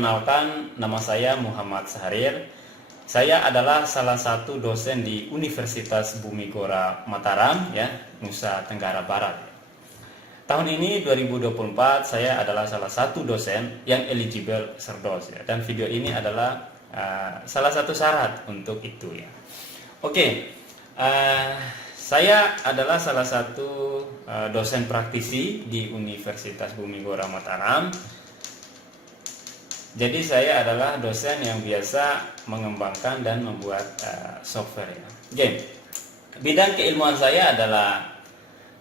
Perkenalkan, nama saya Muhammad Saharir. Saya adalah salah satu dosen di Universitas Bumigora Mataram, ya, Nusa Tenggara Barat. Tahun ini 2024 saya adalah salah satu dosen yang eligible Serdos, ya, dan video ini adalah salah satu syarat untuk itu, ya. Oke, saya adalah salah satu dosen praktisi di Universitas Bumigora Mataram. Jadi saya adalah dosen yang biasa mengembangkan dan membuat software, ya. Oke. Bidang keilmuan saya adalah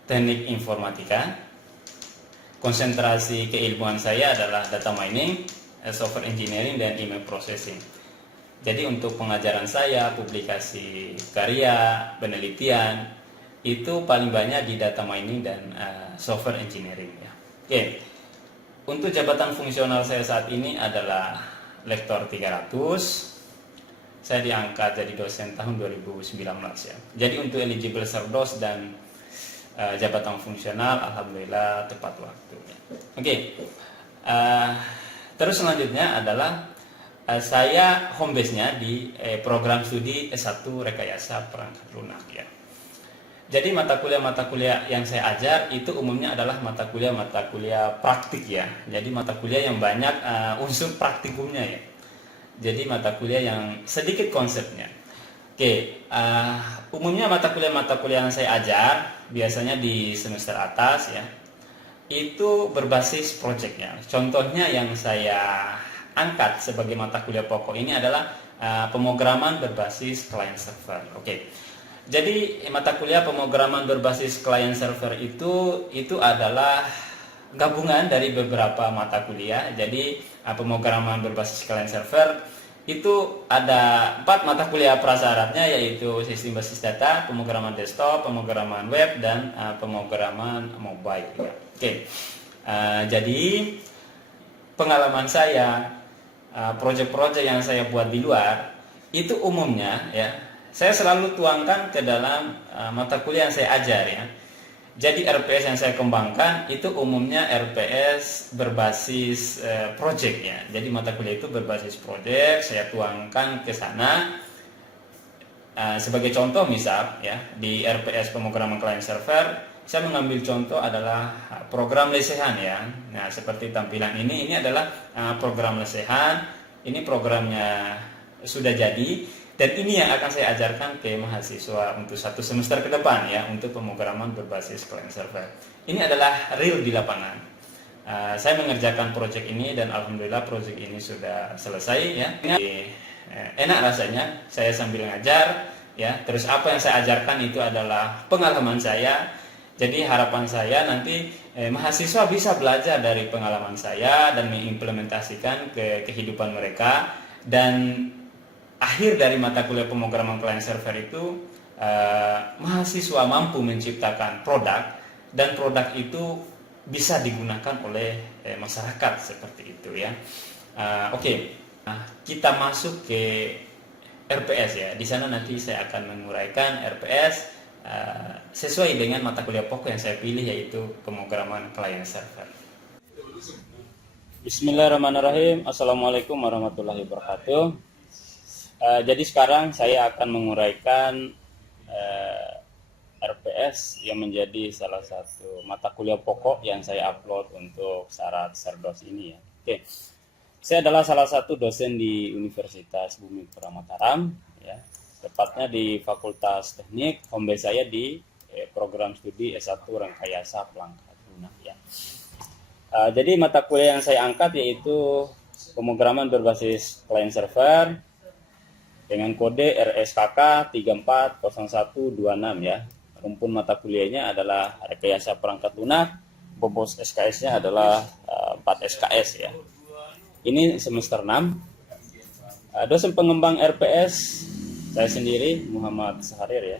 teknik informatika. Konsentrasi keilmuan saya adalah data mining, software engineering, dan email processing. Jadi untuk pengajaran saya, publikasi karya, penelitian itu paling banyak di data mining dan software engineering, ya. Oke. Untuk jabatan fungsional saya saat ini adalah lektor 300. Saya diangkat jadi dosen tahun 2019, ya. Jadi untuk eligible Serdos dan jabatan fungsional alhamdulillah tepat waktu, ya. Oke. Terus selanjutnya adalah saya home base-nya di program studi S1 Rekayasa Perangkat Lunak, ya. Jadi mata kuliah yang saya ajar itu umumnya adalah mata kuliah praktik, ya. Jadi mata kuliah yang banyak unsur praktikumnya, ya. Jadi mata kuliah yang sedikit konsepnya. Oke, umumnya mata kuliah yang saya ajar biasanya di semester atas, ya, itu berbasis project, ya. Contohnya yang saya angkat sebagai mata kuliah pokok ini adalah pemrograman berbasis client server. Oke. Jadi mata kuliah pemrograman berbasis client server itu adalah gabungan dari beberapa mata kuliah. Jadi pemrograman berbasis client server itu ada 4 mata kuliah prasyaratnya, yaitu sistem basis data, pemrograman desktop, pemrograman web, dan pemrograman mobile, ya. Oke. Jadi pengalaman saya, proyek-proyek yang saya buat di luar itu umumnya, ya, saya selalu tuangkan ke dalam mata kuliah yang saya ajar, ya. Jadi RPS yang saya kembangkan itu umumnya RPS berbasis project, ya. Jadi mata kuliah itu berbasis project, saya tuangkan ke sana. Sebagai contoh misal, ya, di RPS pemrograman client server saya mengambil contoh adalah program lesehan, ya. Nah, seperti tampilan ini adalah program lesehan. Ini programnya sudah jadi. Dan ini yang akan saya ajarkan ke mahasiswa untuk 1 semester ke depan, ya, untuk pemrograman berbasis client server. Ini adalah real di lapangan. Saya mengerjakan proyek ini dan alhamdulillah proyek ini sudah selesai, ya. Enak rasanya saya sambil ngajar, ya. Terus apa yang saya ajarkan itu adalah pengalaman saya. Jadi harapan saya nanti mahasiswa bisa belajar dari pengalaman saya dan mengimplementasikan ke kehidupan mereka, dan akhir dari mata kuliah pemrograman client server itu mahasiswa mampu menciptakan produk, dan produk itu bisa digunakan oleh masyarakat, seperti itu, ya. Oke. Nah, kita masuk ke RPS, ya. Di sana nanti saya akan menguraikan RPS sesuai dengan mata kuliah pokok yang saya pilih, yaitu pemrograman client server. Bismillahirrahmanirrahim. Assalamualaikum warahmatullahi wabarakatuh. Jadi sekarang saya akan menguraikan RPS yang menjadi salah satu mata kuliah pokok yang saya upload untuk syarat Serdos ini, ya. Oke. Saya adalah salah satu dosen di Universitas Bumigora Mataram, ya. Tepatnya di Fakultas Teknik. Home base saya di program studi S1 Rekayasa Perangkat Lunak, ya. Jadi mata kuliah yang saya angkat yaitu pemrograman berbasis client server dengan kode RSKK 340126, ya. Rumpun mata kuliahnya adalah rekayasa perangkat lunak. Bobot SKS-nya adalah 4 SKS, ya. Ini semester 6. Dosen pengembang RPS saya sendiri Muhammad Saharir, ya.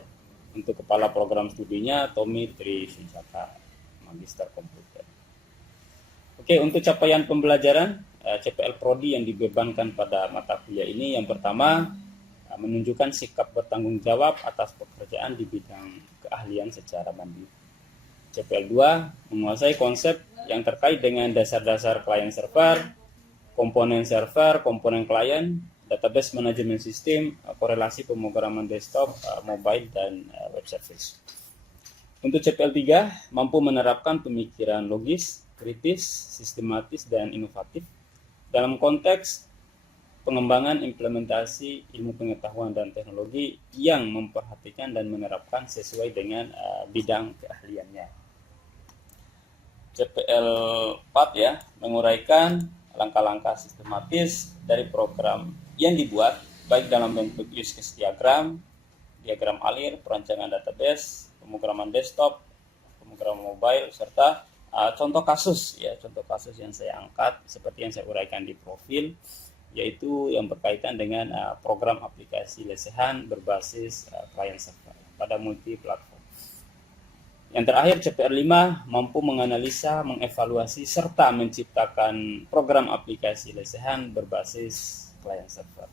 Untuk kepala program studinya Tommy Trisujata, Magister Komputer. Oke, untuk capaian pembelajaran CPL Prodi yang dibebankan pada mata kuliah ini, yang pertama, menunjukkan sikap bertanggung jawab atas pekerjaan di bidang keahlian secara mandiri. CPL 2, menguasai konsep yang terkait dengan dasar-dasar client server, komponen server, komponen klien, database management system, korelasi pemrograman desktop, mobile, dan web service. Untuk CPL3 mampu menerapkan pemikiran logis, kritis, sistematis, dan inovatif dalam konteks pengembangan implementasi ilmu pengetahuan dan teknologi yang memperhatikan dan menerapkan sesuai dengan bidang keahliannya. CPL4 ya, menguraikan langkah-langkah sistematis dari program yang dibuat baik dalam bentuk use case diagram, diagram alir, perancangan database, pemrograman desktop, pemrograman mobile, serta contoh kasus ya, contoh kasus yang saya angkat seperti yang saya uraikan di profil, yaitu yang berkaitan dengan program aplikasi lesehan berbasis client server pada multi platform. Yang terakhir, CPR5 mampu menganalisa, mengevaluasi, serta menciptakan program aplikasi lesehan berbasis client server.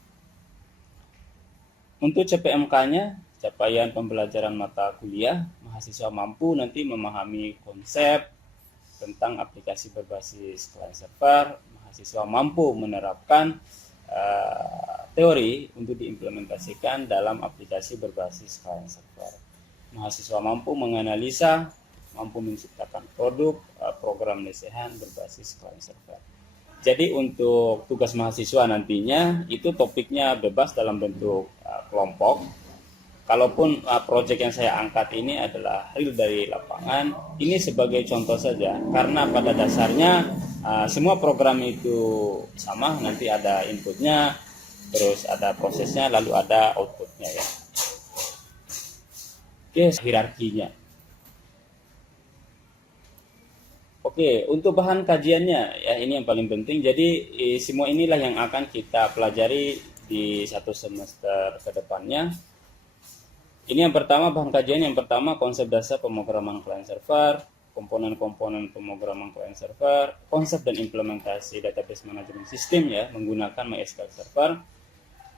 Untuk CPMK-nya, capaian pembelajaran mata kuliah, mahasiswa mampu nanti memahami konsep tentang aplikasi berbasis client server, mahasiswa mampu menerapkan teori untuk diimplementasikan dalam aplikasi berbasis client server. Mahasiswa mampu menganalisa, mampu menciptakan produk, program lesehan berbasis client server. Jadi untuk tugas mahasiswa nantinya itu topiknya bebas dalam bentuk kelompok. Kalaupun proyek yang saya angkat ini adalah real dari lapangan, ini sebagai contoh saja, karena pada dasarnya semua program itu sama, nanti ada inputnya, terus ada prosesnya, lalu ada outputnya ya. Oke, hierarkinya. Oke, untuk bahan kajiannya ya, ini yang paling penting. Jadi semua inilah yang akan kita pelajari di satu semester ke depannya. Ini yang pertama, bahan kajian yang pertama, konsep dasar pemrograman client server, komponen-komponen pemrograman client server, konsep dan implementasi database management system ya, menggunakan MySQL Server,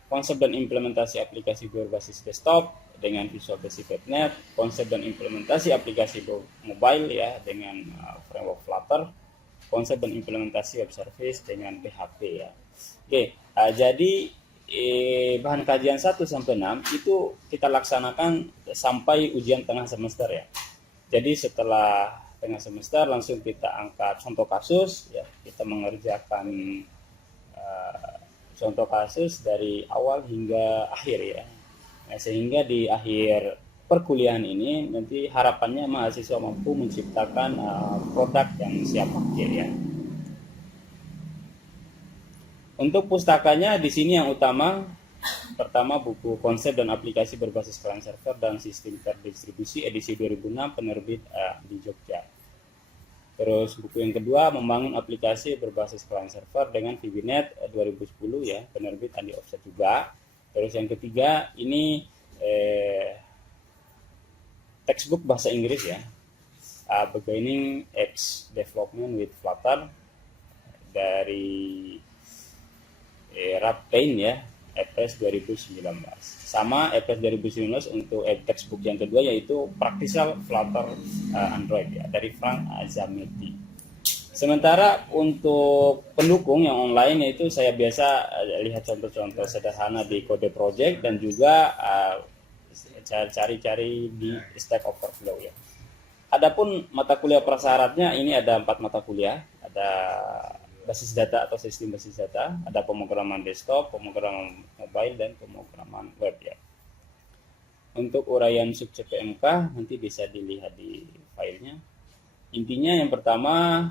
konsep dan implementasi aplikasi berbasis desktop dengan Visual Basic .NET, konsep dan implementasi aplikasi mobile ya dengan framework Flutter, konsep dan implementasi web service dengan PHP ya. Oke, jadi bahan kajian 1 sampai 6 itu kita laksanakan sampai ujian tengah semester ya. Jadi setelah tengah semester langsung kita angkat contoh kasus ya, kita mengerjakan contoh kasus dari awal hingga akhir ya. Nah, sehingga di akhir perkuliahan ini nanti harapannya mahasiswa mampu menciptakan produk yang siap pakai ya. Untuk pustakanya di sini yang utama, pertama buku konsep dan aplikasi berbasis client server dan sistem terdistribusi edisi 2006 penerbit di Jogja. Terus buku yang kedua, membangun aplikasi berbasis client server dengan VBNet 2010 ya, penerbit Andi Offset juga. Terus yang ketiga ini textbook bahasa Inggris ya, Beginning Apps Development with Flutter dari Raptain ya, Epres 2019. Sama Epres 2019 untuk textbook yang kedua yaitu Practical Flutter Android ya, dari Frank Azameti. Sementara untuk pendukung yang online yaitu saya biasa lihat contoh-contoh sederhana di Kode Project dan juga cari-cari di Stack Overflow ya. Adapun mata kuliah prasyaratnya ini ada 4 mata kuliah, ada basis data atau sistem basis data, ada pemrograman desktop, pemrograman mobile, dan pemrograman web ya. Untuk uraian sub CPMK nanti bisa dilihat di filenya. Intinya yang pertama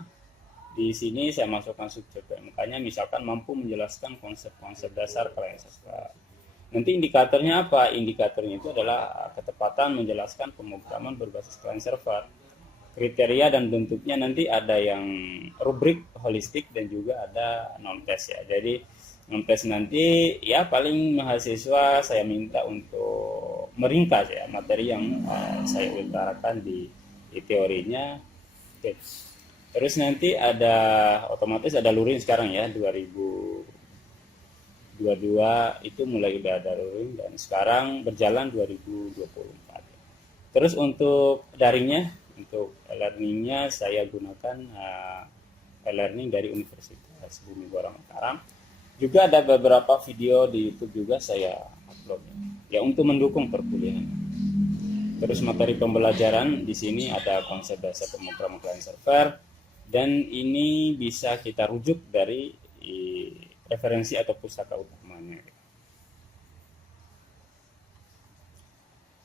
di sini saya masukkan sub CPMK-nya, misalkan mampu menjelaskan konsep-konsep dasar client server. Nanti indikatornya apa? Indikatornya itu adalah ketepatan menjelaskan pemrograman berbasis client server. Kriteria dan bentuknya nanti ada yang rubrik holistik dan juga ada non-test ya. Jadi non-test nanti ya paling mahasiswa saya minta untuk meringkas ya materi yang saya utarakan di teorinya. Oke. Terus nanti ada otomatis ada luring sekarang ya, 2022 itu mulai udah ada luring dan sekarang berjalan 2024. Terus untuk daringnya, untuk learningnya saya gunakan e-learning dari Universitas Bumi Bora Mataram. Juga ada beberapa video di YouTube juga saya upload ya untuk mendukung perkuliahan. Terus materi pembelajaran di sini ada konsep dasar pemrograman client server, dan ini bisa kita rujuk dari referensi atau pustaka utamanya.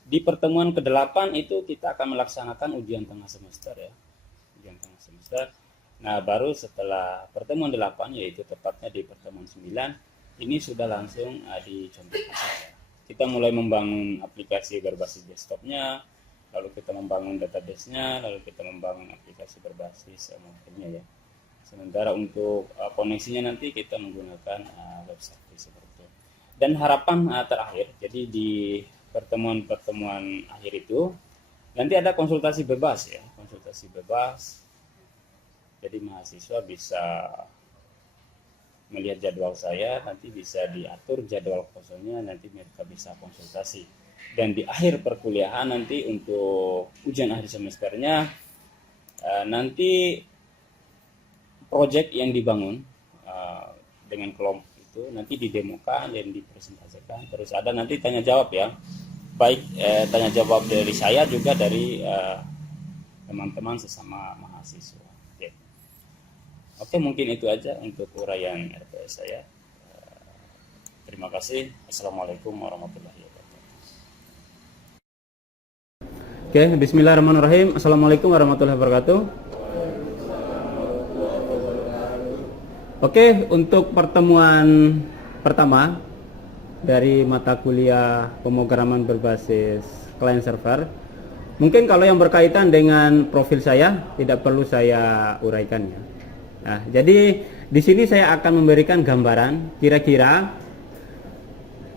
Di pertemuan ke-8 itu kita akan melaksanakan ujian tengah semester ya. Ujian tengah semester. Nah, baru setelah pertemuan 8, yaitu tepatnya di pertemuan 9, ini sudah langsung dicontohkan saya. Kita mulai membangun aplikasi berbasis desktopnya, lalu kita membangun database-nya, lalu kita membangun aplikasi berbasis mobilnya ya. Sementara untuk koneksinya nanti kita menggunakan web service seperti itu. Dan harapan terakhir, jadi di pertemuan-pertemuan akhir itu nanti ada konsultasi bebas ya, konsultasi bebas. Jadi mahasiswa bisa melihat jadwal saya, nanti bisa diatur jadwal kosongnya, nanti mereka bisa konsultasi. Dan di akhir perkuliahan nanti untuk ujian akhir semesternya, nanti proyek yang dibangun dengan kelompok itu nanti didemokan dan dipresentasikan. Terus ada nanti tanya jawab ya, baik tanya jawab dari saya juga dari teman-teman sesama mahasiswa. Oke, mungkin itu aja untuk uraian RPS saya. Terima kasih. Assalamualaikum warahmatullahi wabarakatuh. Oke, bismillahirrahmanirrahim. Assalamualaikum warahmatullahi wabarakatuh. Oke, untuk pertemuan pertama dari mata kuliah pemrograman berbasis client server, mungkin kalau yang berkaitan dengan profil saya tidak perlu saya uraikan ya. Nah, jadi di sini saya akan memberikan gambaran kira-kira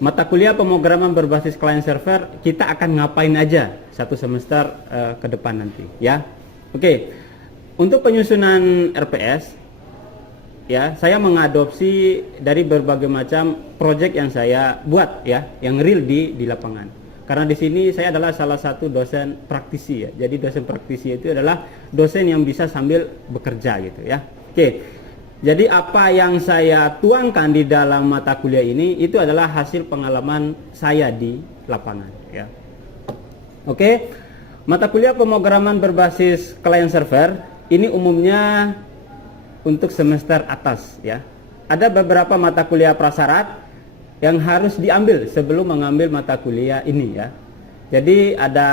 mata kuliah pemrograman berbasis client server kita akan ngapain aja satu semester ke depan nanti ya. Oke. Untuk penyusunan RPS ya, saya mengadopsi dari berbagai macam proyek yang saya buat ya, yang real di lapangan. Karena di sini saya adalah salah satu dosen praktisi ya. Jadi dosen praktisi itu adalah dosen yang bisa sambil bekerja gitu ya. Oke, jadi apa yang saya tuangkan di dalam mata kuliah ini itu adalah hasil pengalaman saya di lapangan ya. Oke, mata kuliah pemrograman berbasis client server ini umumnya untuk semester atas ya. Ada beberapa mata kuliah prasyarat yang harus diambil sebelum mengambil mata kuliah ini ya. Jadi ada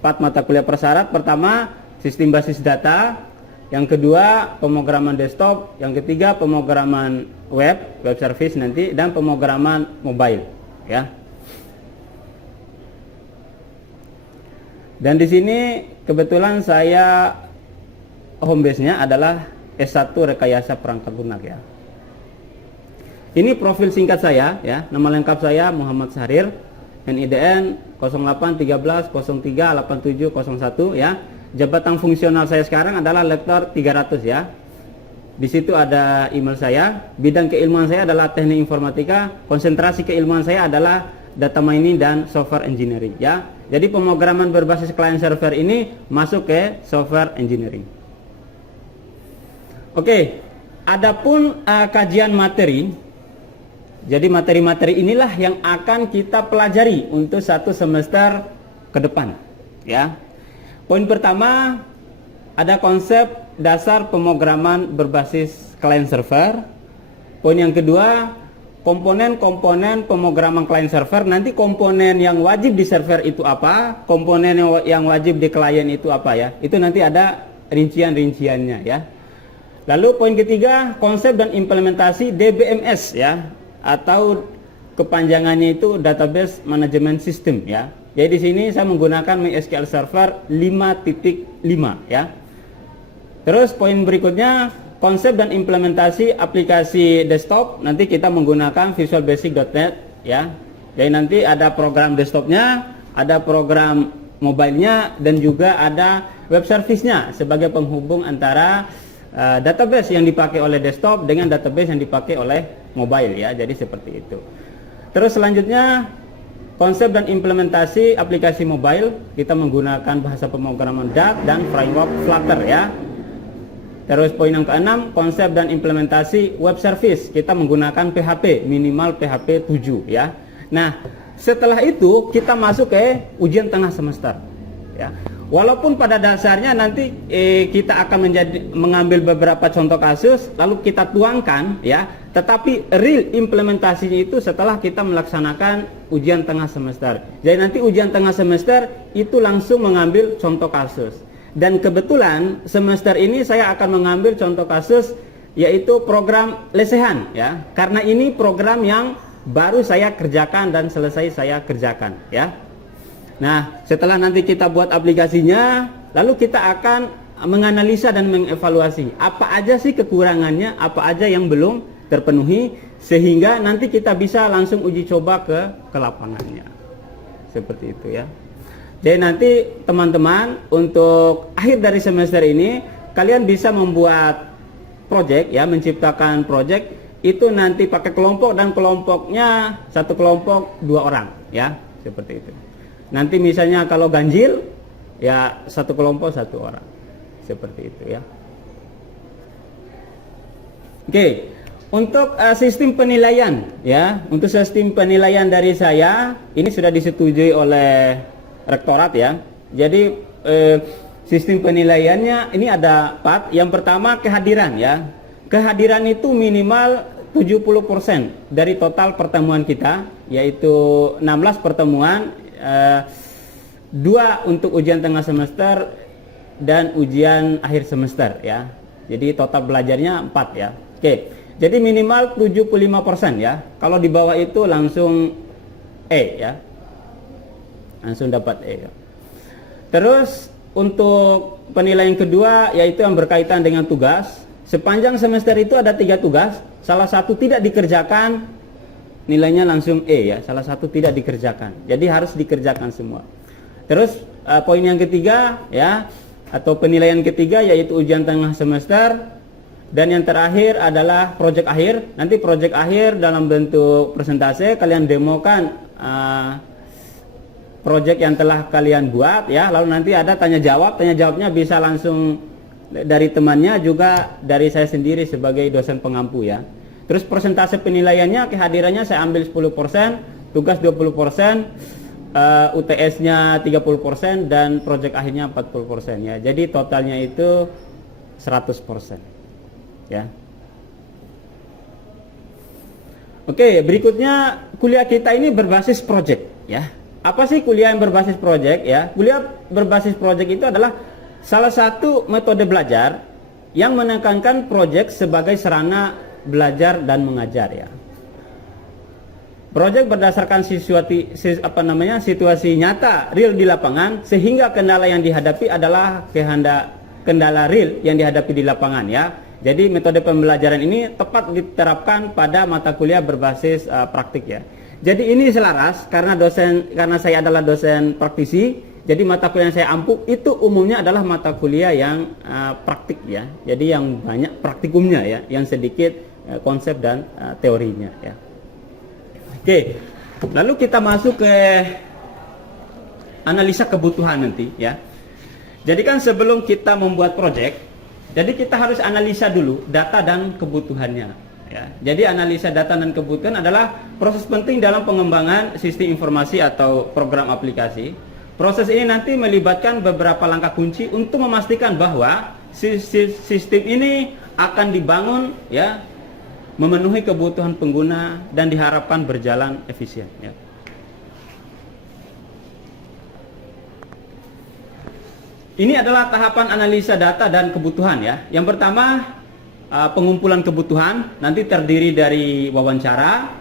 4 mata kuliah prasyarat. Pertama, sistem basis data. Yang kedua, pemrograman desktop. Yang ketiga, pemrograman web service nanti, dan pemrograman mobile ya. Dan di sini kebetulan saya home base-nya adalah S1 Rekayasa Perangkat Lunak ya. Ini profil singkat saya ya. Nama lengkap saya Muhammad Syahrir, NIDN 0813038701 ya. Jabatan fungsional saya sekarang adalah lektor 300 ya. Di situ ada email saya. Bidang keilmuan saya adalah teknik informatika. Konsentrasi keilmuan saya adalah data mining dan software engineering ya. Jadi pemrograman berbasis client server ini masuk ke software engineering. Oke, adapun kajian materi. Jadi materi-materi inilah yang akan kita pelajari untuk satu semester ke depan ya. Poin pertama, ada konsep dasar pemrograman berbasis client server. Poin yang kedua, komponen-komponen pemrograman client server. Nanti komponen yang wajib di server itu apa, komponen yang wajib di klien itu apa ya. Itu nanti ada rincian-rinciannya ya. Lalu poin ketiga, konsep dan implementasi DBMS ya, atau kepanjangannya itu Database Management System ya. Jadi di sini saya menggunakan MySQL Server 5.5 ya. Terus poin berikutnya, konsep dan implementasi aplikasi desktop. Nanti kita menggunakan Visual Basic.net ya. Jadi nanti ada program desktopnya, ada program mobilenya, dan juga ada web service-nya sebagai penghubung antara database yang dipakai oleh desktop dengan database yang dipakai oleh mobile ya. Jadi seperti itu. Terus selanjutnya, konsep dan implementasi aplikasi mobile, kita menggunakan bahasa pemrograman Dart dan framework Flutter ya. Terus poin yang keenam, konsep dan implementasi web service. Kita menggunakan PHP, minimal PHP 7 ya. Nah, setelah itu kita masuk ke ujian tengah semester ya. Walaupun pada dasarnya nanti kita akan mengambil beberapa contoh kasus lalu kita tuangkan ya, tetapi real implementasinya itu setelah kita melaksanakan ujian tengah semester. Jadi nanti ujian tengah semester itu langsung mengambil contoh kasus. Dan kebetulan semester ini saya akan mengambil contoh kasus yaitu program lesehan ya. Karena ini program yang baru saya kerjakan dan selesai saya kerjakan ya. Nah, setelah nanti kita buat aplikasinya, lalu kita akan menganalisa dan mengevaluasi apa aja sih kekurangannya, apa aja yang belum terpenuhi, sehingga nanti kita bisa langsung uji coba ke lapangannya. Seperti itu ya. Jadi nanti teman-teman untuk akhir dari semester ini kalian bisa membuat project ya, menciptakan project itu nanti pakai kelompok dan kelompoknya satu kelompok 2 orang ya, seperti itu. Nanti misalnya kalau ganjil ya satu kelompok 1 orang. Seperti itu ya. Oke, untuk sistem penilaian ya, untuk sistem penilaian dari saya ini sudah disetujui oleh rektorat ya. Jadi sistem penilaiannya ini ada 4. Yang pertama kehadiran ya. Kehadiran itu minimal 70% dari total pertemuan kita, yaitu 16 pertemuan, 2 untuk ujian tengah semester dan ujian akhir semester ya. Jadi total belajarnya 4 ya. Oke. Jadi minimal 75% ya. Kalau di bawah itu langsung E ya. Langsung dapat E ya. Terus untuk penilaian kedua yaitu yang berkaitan dengan tugas. Sepanjang semester itu ada 3 tugas. Salah satu tidak dikerjakan, nilainya langsung E ya. Salah satu tidak dikerjakan. Jadi harus dikerjakan semua. Terus poin yang ketiga ya, atau penilaian ketiga yaitu ujian tengah semester. Dan yang terakhir adalah proyek akhir. Nanti proyek akhir dalam bentuk presentase, kalian demokan proyek yang telah kalian buat ya. Lalu nanti ada tanya jawab. Tanya jawabnya bisa langsung dari temannya, juga dari saya sendiri sebagai dosen pengampu ya. Terus persentase penilaiannya, kehadirannya saya ambil 10%, tugas 20%, UTS-nya 30% dan proyek akhirnya 40% ya. Jadi totalnya itu 100% ya. Oke, berikutnya kuliah kita ini berbasis proyek ya. Apa sih kuliah yang berbasis proyek ya? Kuliah berbasis proyek itu adalah salah satu metode belajar yang menekankan proyek sebagai sarana belajar dan mengajar ya. Proyek berdasarkan situasi nyata real di lapangan, sehingga kendala yang dihadapi adalah kendala real yang dihadapi di lapangan ya. Jadi metode pembelajaran ini tepat diterapkan pada mata kuliah berbasis praktik ya. Jadi ini selaras karena saya adalah dosen praktisi. Jadi mata kuliah yang saya ampu itu umumnya adalah mata kuliah yang praktik ya. Jadi yang banyak praktikumnya ya, yang sedikit konsep dan teorinya ya. Oke, lalu kita masuk ke analisa kebutuhan nanti ya. Jadi kan sebelum kita membuat proyek, jadi kita harus analisa dulu data dan kebutuhannya ya. Jadi analisa data dan kebutuhan adalah proses penting dalam pengembangan sistem informasi atau program aplikasi. Proses ini nanti melibatkan beberapa langkah kunci untuk memastikan bahwa sistem ini akan dibangun ya, memenuhi kebutuhan pengguna dan diharapkan berjalan efisien ya. Ini adalah tahapan analisa data dan kebutuhan ya. Yang pertama pengumpulan kebutuhan, nanti terdiri dari wawancara,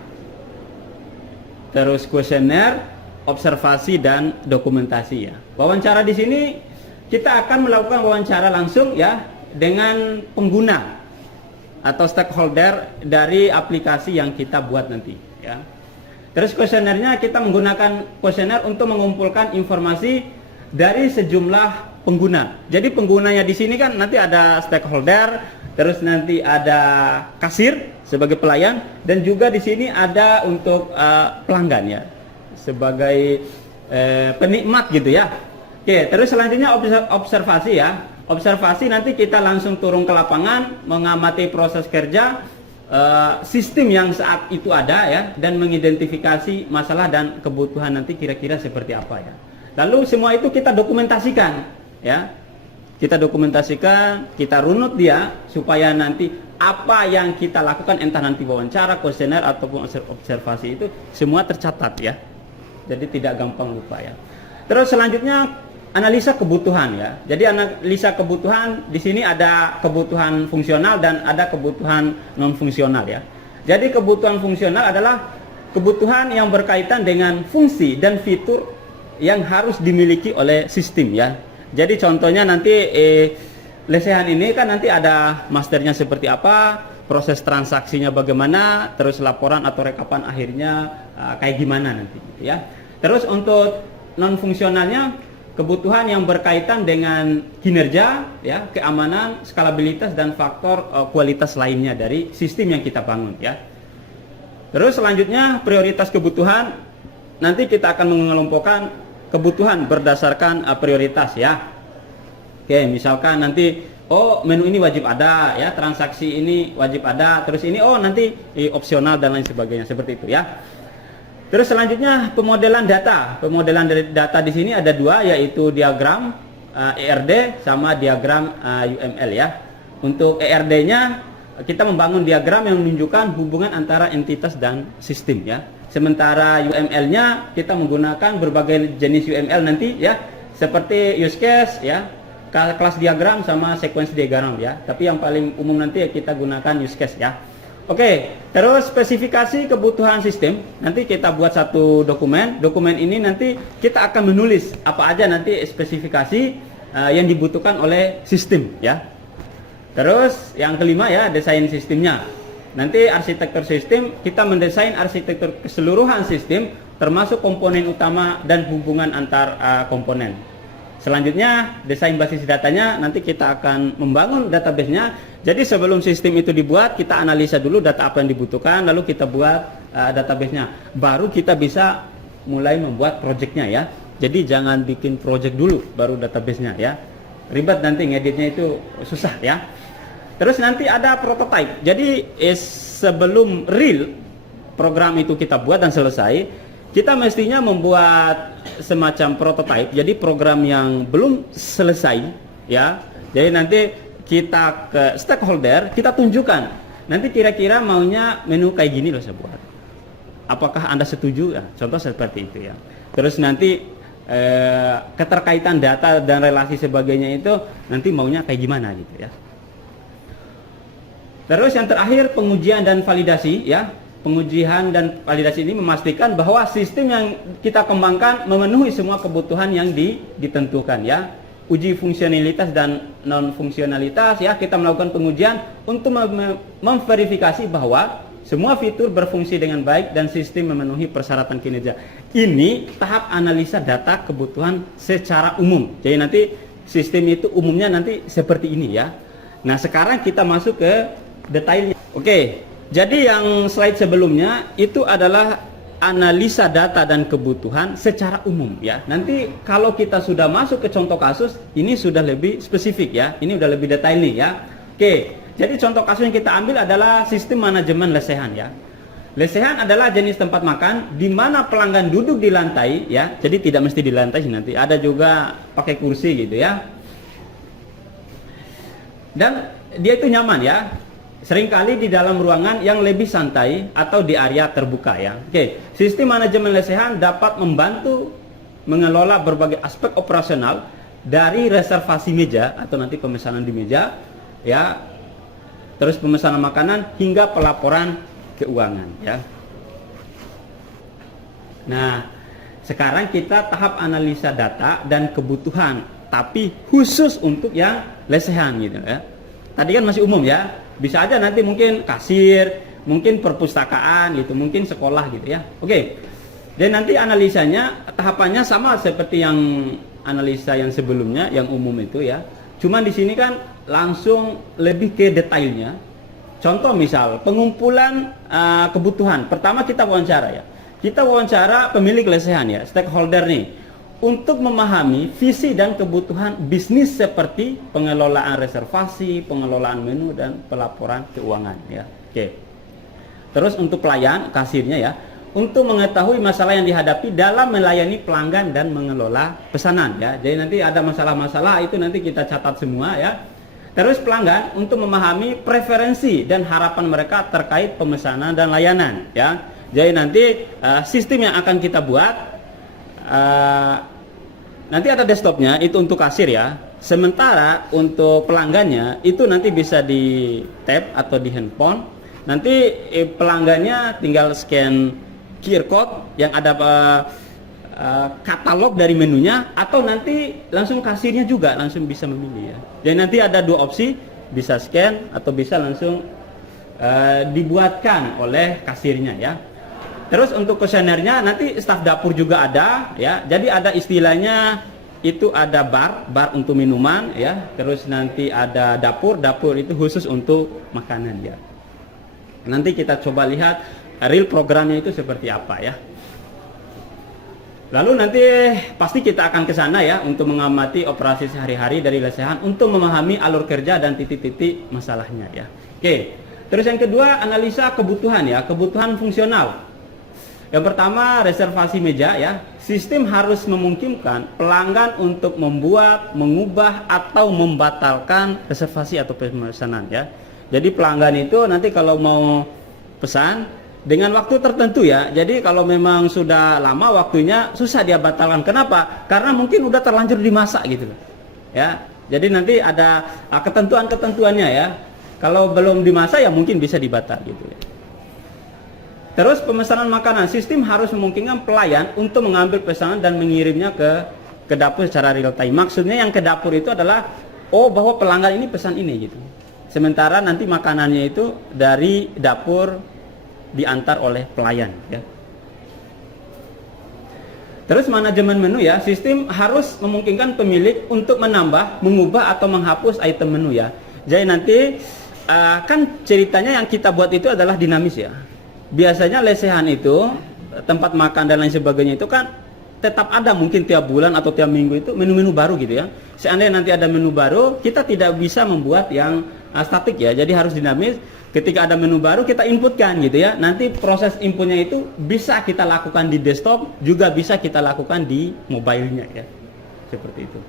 terus kuesioner, observasi dan dokumentasi ya. Wawancara di sini kita akan melakukan wawancara langsung ya dengan pengguna atau stakeholder dari aplikasi yang kita buat nanti ya. Terus kuesionernya kita menggunakan kuesioner untuk mengumpulkan informasi dari sejumlah pengguna. Jadi penggunanya di sini kan nanti ada stakeholder, terus nanti ada kasir sebagai pelayan, dan juga di sini ada untuk pelanggan ya, sebagai penikmat gitu ya. Oke, terus selanjutnya observasi ya. Observasi nanti kita langsung turun ke lapangan, mengamati proses kerja, sistem yang saat itu ada ya, dan mengidentifikasi masalah dan kebutuhan nanti kira-kira seperti apa ya. Lalu semua itu kita dokumentasikan ya. Kita dokumentasikan, kita runut dia supaya nanti apa yang kita lakukan, entah nanti wawancara, kuesioner ataupun observasi, itu semua tercatat ya. Jadi tidak gampang lupa ya. Terus selanjutnya analisa kebutuhan ya. Jadi analisa kebutuhan di sini ada kebutuhan fungsional dan ada kebutuhan non fungsional ya. Jadi kebutuhan fungsional adalah kebutuhan yang berkaitan dengan fungsi dan fitur yang harus dimiliki oleh sistem ya. Jadi contohnya nanti lesehan ini kan nanti ada masternya seperti apa, proses transaksinya bagaimana, terus laporan atau rekapan akhirnya kayak gimana nanti gitu ya. Terus untuk non fungsionalnya kebutuhan yang berkaitan dengan kinerja, ya, keamanan, skalabilitas dan faktor kualitas lainnya dari sistem yang kita bangun, ya. Terus selanjutnya prioritas kebutuhan, nanti kita akan mengelompokkan kebutuhan berdasarkan prioritas, ya. Oke, misalkan nanti menu ini wajib ada, ya, transaksi ini wajib ada, terus ini nanti opsional dan lain sebagainya, seperti itu, ya. Terus selanjutnya pemodelan data. Pemodelan data di sini ada dua, yaitu diagram ERD sama diagram UML ya. Untuk ERD-nya kita membangun diagram yang menunjukkan hubungan antara entitas dan sistem ya. Sementara UML-nya kita menggunakan berbagai jenis UML nanti ya, seperti use case ya, kelas diagram sama sequence diagram ya. Tapi yang paling umum nanti kita gunakan use case ya. Oke, terus spesifikasi kebutuhan sistem. Nanti kita buat satu dokumen. Dokumen ini nanti kita akan menulis apa aja nanti spesifikasi yang dibutuhkan oleh sistem ya. Terus yang kelima ya, desain sistemnya. Nanti arsitektur sistem, kita mendesain arsitektur keseluruhan sistem termasuk komponen utama dan hubungan antar komponen. Selanjutnya desain basis datanya, nanti kita akan membangun database-nya. Jadi sebelum sistem itu dibuat, kita analisa dulu data apa yang dibutuhkan, lalu kita buat database-nya. Baru kita bisa mulai membuat project-nya ya. Jadi jangan bikin project dulu baru database-nya ya. Ribet nanti ngeditnya itu susah ya. Terus nanti ada prototype. Jadi sebelum real program itu kita buat dan selesai, kita mestinya membuat semacam prototype. Jadi program yang belum selesai ya. Jadi nanti kita ke stakeholder, kita tunjukkan. Nanti kira-kira maunya menu kayak gini loh saya buat. Apakah Anda setuju? Ya, contoh seperti itu ya. Terus nanti keterkaitan data dan relasi sebagainya itu nanti maunya kayak gimana gitu ya. Terus yang terakhir pengujian dan validasi ya. Pengujian dan validasi ini memastikan bahwa sistem yang kita kembangkan memenuhi semua kebutuhan yang ditentukan ya. Uji fungsionalitas dan non fungsionalitas ya, kita melakukan pengujian untuk memverifikasi bahwa semua fitur berfungsi dengan baik dan sistem memenuhi persyaratan kinerja. Ini tahap analisa data kebutuhan secara umum. Jadi nanti sistem itu umumnya nanti seperti ini ya. Nah, sekarang kita masuk ke detailnya. Oke. Jadi yang slide sebelumnya itu adalah analisa data dan kebutuhan secara umum ya. Nanti kalau kita sudah masuk ke contoh kasus, ini sudah lebih spesifik ya. Ini udah lebih detail nih ya. Oke, jadi contoh kasus yang kita ambil adalah sistem manajemen lesehan ya. Lesehan adalah jenis tempat makan di mana pelanggan duduk di lantai ya. Jadi tidak mesti di lantai sih, nanti ada juga pakai kursi gitu ya. Dan dia itu nyaman ya. Seringkali di dalam ruangan yang lebih santai atau di area terbuka ya. Oke, sistem manajemen lesehan dapat membantu mengelola berbagai aspek operasional dari reservasi meja atau nanti pemesanan di meja ya. Terus pemesanan makanan hingga pelaporan keuangan ya. Nah, sekarang kita tahap analisa data dan kebutuhan, tapi khusus untuk yang lesehan gitu ya. Tadi kan masih umum ya. Bisa aja nanti mungkin kasir, mungkin perpustakaan gitu, mungkin sekolah gitu ya. Oke. Dan nanti analisanya tahapannya sama seperti yang analisa yang sebelumnya, yang umum itu ya. Cuman di sini kan langsung lebih ke detailnya. Contoh misal pengumpulan kebutuhan. Pertama kita wawancara ya. Kita wawancara pemilik lesehan ya, stakeholder nih. untuk memahami visi dan kebutuhan bisnis seperti pengelolaan reservasi, pengelolaan menu, dan pelaporan keuangan ya. Oke. Terus untuk pelayan, kasirnya ya, untuk mengetahui masalah yang dihadapi dalam melayani pelanggan dan mengelola pesanan ya. Jadi nanti ada masalah-masalah itu nanti kita catat semua ya. Terus pelanggan untuk memahami preferensi dan harapan mereka terkait pemesanan dan layanan ya. Jadi nanti sistem yang akan kita buat nanti ada desktopnya itu untuk kasir ya. Sementara untuk pelanggannya itu nanti bisa di tab atau di handphone. Nanti pelanggannya tinggal scan QR code yang ada katalog dari menunya, atau nanti langsung kasirnya juga langsung bisa memilih ya. Jadi nanti ada dua opsi, bisa scan atau bisa langsung dibuatkan oleh kasirnya ya. Terus untuk kuesionernya nanti staf dapur juga ada ya. Jadi ada istilahnya itu ada bar untuk minuman ya. Terus nanti ada dapur itu khusus untuk makanan ya. Nanti kita coba lihat real programnya itu seperti apa ya. Lalu nanti pasti kita akan ke sana ya untuk mengamati operasi sehari-hari dari lesehan untuk memahami alur kerja dan titik-titik masalahnya ya. Oke. Terus yang kedua analisa kebutuhan ya, kebutuhan fungsional. Yang pertama reservasi meja ya. Sistem harus memungkinkan pelanggan untuk membuat, mengubah atau membatalkan reservasi atau pemesanan ya. Jadi pelanggan itu nanti kalau mau pesan dengan waktu tertentu ya. Jadi kalau memang sudah lama waktunya susah dia batalkan. Kenapa? Karena mungkin udah terlanjur dimasak gitu ya. Jadi nanti ada ketentuan-ketentuannya ya. Kalau belum dimasak ya mungkin bisa dibatal gitu ya. Terus pemesanan makanan, sistem harus memungkinkan pelayan untuk mengambil pesanan dan mengirimnya ke dapur secara real time. Maksudnya yang ke dapur itu adalah bahwa pelanggan ini pesan ini gitu. Sementara nanti makanannya itu dari dapur diantar oleh pelayan ya. Terus manajemen menu ya, sistem harus memungkinkan pemilik untuk menambah, mengubah atau menghapus item menu ya. Jadi nanti kan ceritanya yang kita buat itu adalah dinamis ya. Biasanya lesehan itu tempat makan dan lain sebagainya itu kan tetap ada mungkin tiap bulan atau tiap minggu itu menu-menu baru gitu ya. Seandainya nanti ada menu baru, kita tidak bisa membuat yang statik ya. Jadi harus dinamis. Ketika ada menu baru kita inputkan gitu ya. Nanti proses inputnya itu bisa kita lakukan di desktop, juga bisa kita lakukan di mobile-nya ya. Seperti itu.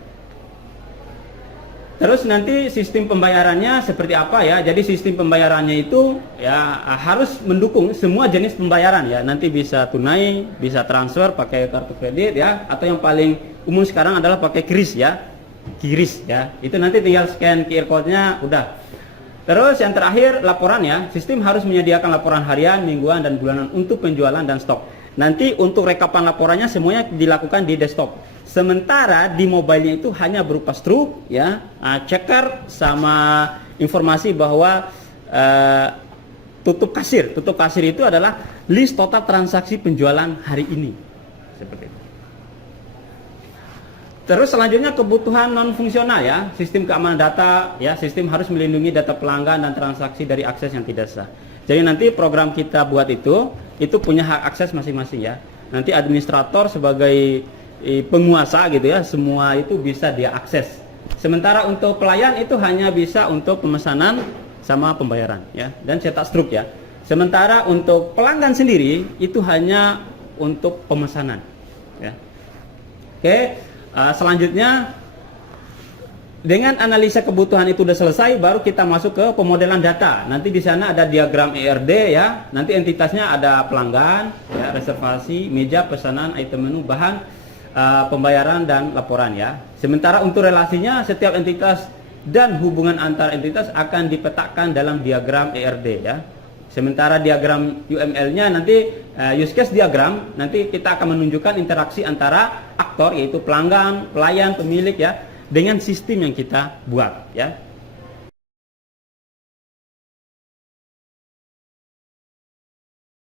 Terus nanti sistem pembayarannya seperti apa ya? Jadi sistem pembayarannya itu ya harus mendukung semua jenis pembayaran ya. Nanti bisa tunai, bisa transfer pakai kartu kredit ya, atau yang paling umum sekarang adalah pakai QRIS ya. QRIS ya. Itu nanti tinggal scan QR code-nya udah. Terus yang terakhir laporan ya. Sistem harus menyediakan laporan harian, mingguan dan bulanan untuk penjualan dan stok. Nanti untuk rekapan laporannya semuanya dilakukan di desktop. Sementara di mobile-nya itu hanya berupa struk ya, checker sama informasi bahwa tutup kasir. Tutup kasir itu adalah list total transaksi penjualan hari ini. Seperti itu. Terus selanjutnya kebutuhan non fungsional ya, sistem keamanan data ya, sistem harus melindungi data pelanggan dan transaksi dari akses yang tidak sah. Jadi nanti program kita buat itu punya hak akses masing-masing ya. Nanti administrator sebagai penguasa gitu ya, semua itu bisa dia akses. Sementara untuk pelayan itu hanya bisa untuk pemesanan sama pembayaran ya, dan cetak struk ya. Sementara untuk pelanggan sendiri itu hanya untuk pemesanan ya. Oke, selanjutnya dengan analisa kebutuhan itu sudah selesai, baru kita masuk ke pemodelan data. Nanti di sana ada diagram ERD ya. Nanti entitasnya ada pelanggan, ya, reservasi, meja, pesanan, item menu, bahan, pembayaran dan laporan ya. Sementara untuk relasinya setiap entitas dan hubungan antar entitas akan dipetakan dalam diagram ERD ya. Sementara diagram UML-nya nanti use case diagram, nanti kita akan menunjukkan interaksi antara aktor yaitu pelanggan, pelayan, pemilik ya, dengan sistem yang kita buat ya.